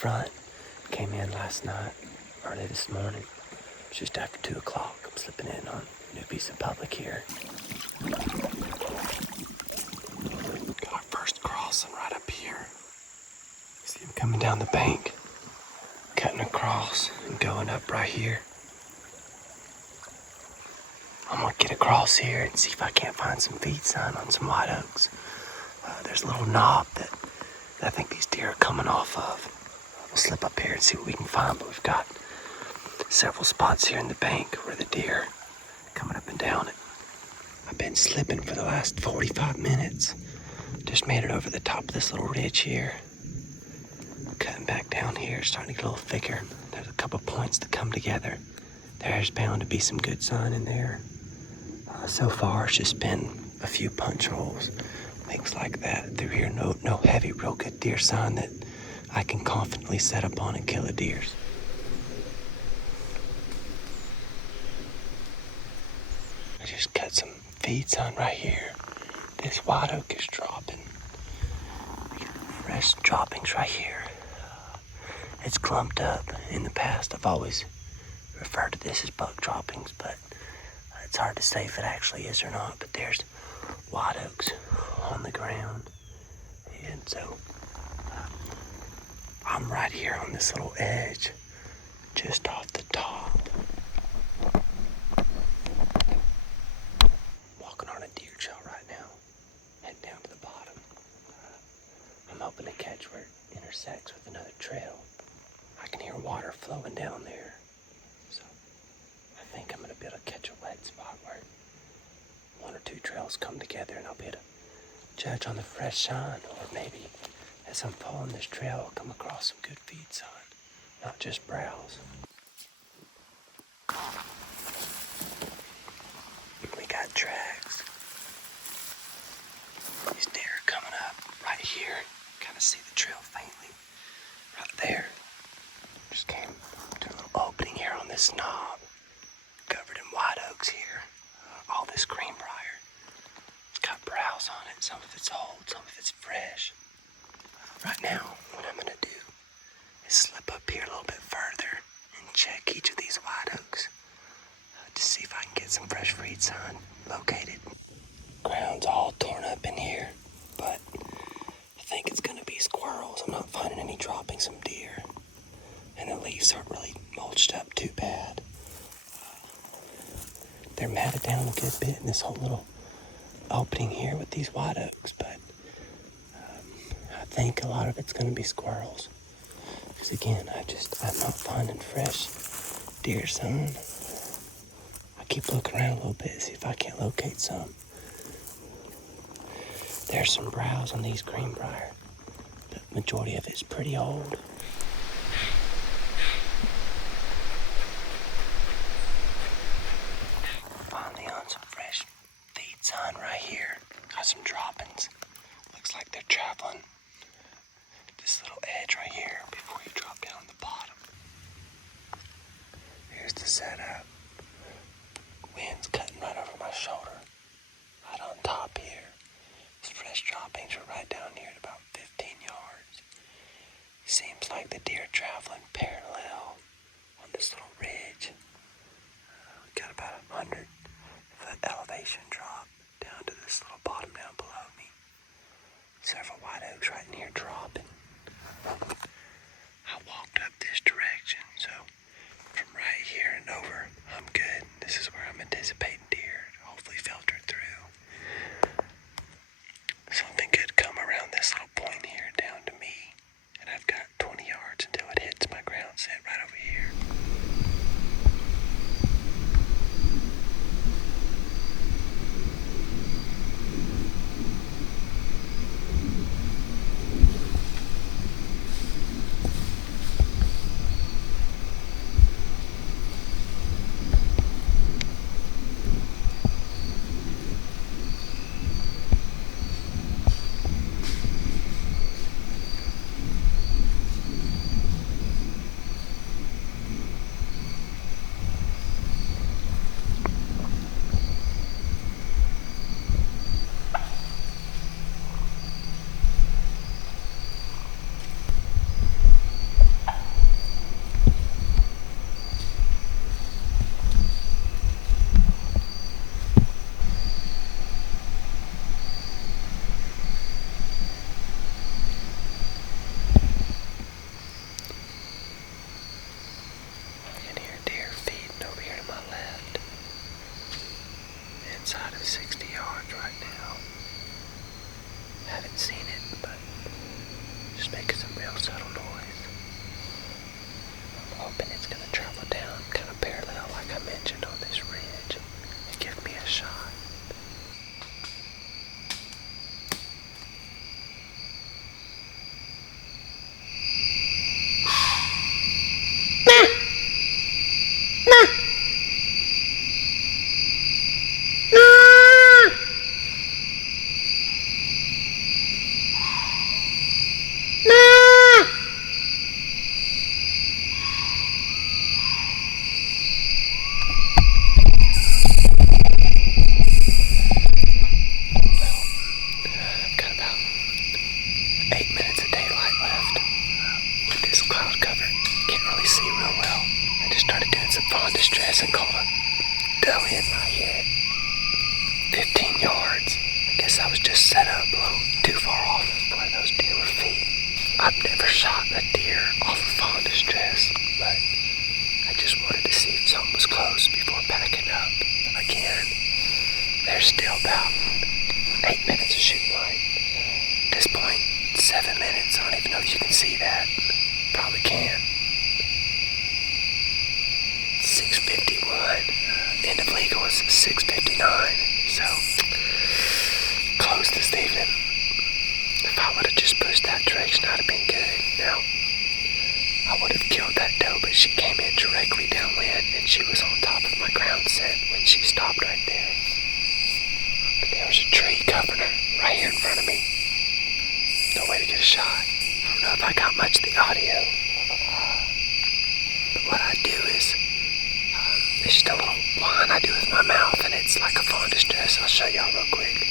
front. Came in last night, early this morning. It's just after 2 o'clock. I'm slipping in on a new piece of public here. Got our first crossing right up here. See him coming down the bank, cutting across and going up right here. I'm gonna get across here and see if I can't find some feed sign on some white oaks. There's a little knob that I think these deer are coming off of. We'll slip up here and see what we can find, but we've got several spots here in the bank where the deer are coming up and down it. I've been slipping for the last 45 minutes. Just made it over the top of this little ridge here. Cutting back down here, starting to get a little thicker. There's a couple points that come together. There's bound to be some good sign in there. So far, it's just been a few punch holes, things like that through here. No heavy, real good deer sign that I can confidently set up on and kill a deer. I just cut some feed sign right here. This white oak is dropping. Fresh droppings right here. It's clumped up. In the past, I've always referred to this as buck droppings, but it's hard to say if it actually is or not. But there's white oaks on the ground, and so I'm right here on this little edge, just off the top. Walking on a deer trail right now, heading down to the bottom. I'm hoping to catch where it intersects with another trail. I can hear water flowing down there, so I think I'm gonna be able to catch a wet spot where one or two trails come together, and I'll be able to judge on the fresh shine, or maybe as I'm following this trail, I'll come across some good feed sign, not just browse. We got tracks. These deer are coming up right here. Kind of see the trail faintly right there. Just came to a little opening here on this knob, covered in white oaks here. All this greenbrier. It's got browse on it. Some of it's old, some of it's fresh. Right now, what I'm gonna do is slip up here a little bit further and check each of these white oaks to see if I can get some fresh feed sign located. Ground's all torn up in here, but I think it's gonna be squirrels. I'm not finding any droppings from deer, and the leaves aren't really mulched up too bad. They're matted down a good bit in this whole little opening here with these white oaks, but I think a lot of it's going to be squirrels. Because again, I'm not finding fresh deer sign. I keep looking around a little bit, see if I can't locate some. There's some browse on these greenbrier, but the majority of it's pretty old. Finally on some fresh feed sign right here. Got some droppings. Looks like they're traveling this little edge right here before you drop down the bottom. Here's the setup. Wind's cutting right over my shoulder. Right on top here. These fresh droppings are right down here at about 15 yards. Seems like the deer are traveling parallel on this little ridge. We got about 100-foot elevation drop down to this little bottom down below me. Several white oaks right in here dropping. I walked up this direction, so from right here and over, I'm good. This is where I'm anticipating deer to hopefully filter through. Something could come around this little point here down to me, and I've got 20 yards until it hits my ground set right over here. doe in right here at 15 yards. I guess I was just set up a little too far off of where those deer were feeding. I've never shot a deer off of fawn distress, but I just wanted to see if something was close before packing up. Again, there's still about 8 minutes of shooting light. At this point, 7 minutes. I don't even know if you can see that. Probably can. 6:51. End of legal was 6:59. So, close this evening. If I would have just pushed that direction, I'd have been good. Now, I would have killed that doe, but she came in directly downwind, and she was on top of my ground scent when she stopped right there. But there was a tree covering her right here in front of me. No way to get a shot. I don't know if I got much of the audio. But what I do is, it's just a little whine I do with my mouth, and it's like a fawn distress. I'll show y'all real quick.